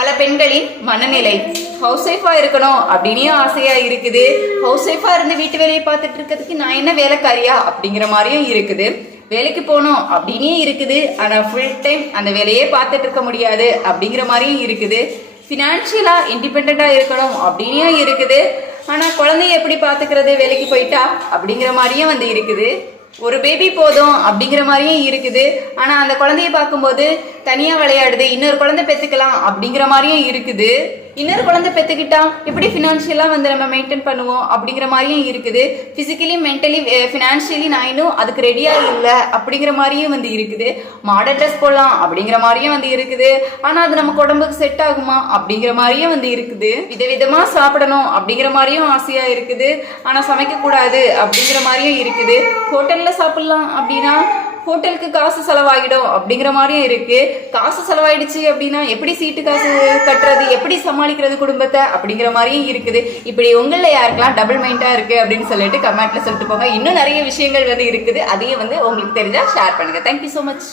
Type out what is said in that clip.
பல பெண்களின் மனநிலை. ஹவுஸ் ஒய்ஃபா இருக்கணும் அப்படின்னு ஆசையா இருக்குது. ஹவுஸ் ஒய்ஃபா இருந்து வீட்டு வேலையை பார்த்துட்டு இருக்கிறதுக்கு நான் என்ன வேலைக்காரியா அப்படிங்கிற மாதிரியும் இருக்குது. வேலைக்கு போகணும் அப்படின்னே இருக்குது. ஆனா ஃபுல் டைம் அந்த வேலையே பார்த்துட்டு இருக்க முடியாது அப்படிங்கிற மாதிரியும் இருக்குது. ஃபினான்ஷியலாக இண்டிபெண்டா இருக்கணும் அப்படின்னே இருக்குது. ஆனா குழந்தைய எப்படி பாத்துக்கிறது வேலைக்கு போயிட்டா அப்படிங்கிற மாதிரியும் வந்து இருக்குது. ஒரு பேபி போதும் அப்படிங்கிற மாதிரியும் இருக்குது. ஆனால் அந்த குழந்தைய பார்க்கும்போது தனியாக விளையாடுது இன்னொரு குழந்தை பெற்றுக்கலாம் அப்படிங்கிற மாதிரியும் இருக்குது. இன்னொரு குழந்தை பெத்துக்கிட்டா எப்படி ஃபினான்ஷியலாக வந்து நம்ம மெயின்டைன் பண்ணுவோம் அப்படிங்கிற மாதிரியும் இருக்குது. பிசிக்கலி மென்டலி ஃபினான்ஷியலி நான் இன்னும் அதுக்கு ரெடியா இல்லை அப்படிங்கிற மாதிரியும் வந்து இருக்குது. மாடர்ன் ட்ரெஸ் போடலாம் அப்படிங்கிற மாதிரியும் வந்து இருக்குது. ஆனா அது நமக்கு உடம்புக்கு செட் ஆகுமா அப்படிங்கிற மாதிரியும் வந்து இருக்குது. விதவிதமா சாப்பிடணும் அப்படிங்கிற மாதிரியும் ஆசையா இருக்குது. ஆனா சமைக்க கூடாது அப்படிங்கிற மாதிரியும் இருக்குது. ஹோட்டல்ல சாப்பிடலாம் அப்படின்னா ஹோட்டலுக்கு காசு செலவாகிடும் அப்படிங்கிற மாதிரியும் இருக்கு. காசு செலவாயிடுச்சு அப்படின்னா எப்படி சீட்டு காசு கட்டுறது எப்படி சமாளிக்கிறது குடும்பத்தை அப்படிங்கிற மாதிரியும் இருக்குது. இப்படி உங்களில் யாருக்கெல்லாம் டபுள் மைண்டா இருக்கு அப்படின்னு சொல்லிட்டு கமெண்ட்ல சொல்லிட்டு போங்க. இன்னும் நிறைய விஷயங்கள் வந்து இருக்குது. அதையும் வந்து உங்களுக்கு தெரிஞ்சா ஷேர் பண்ணுங்க. Thank you so much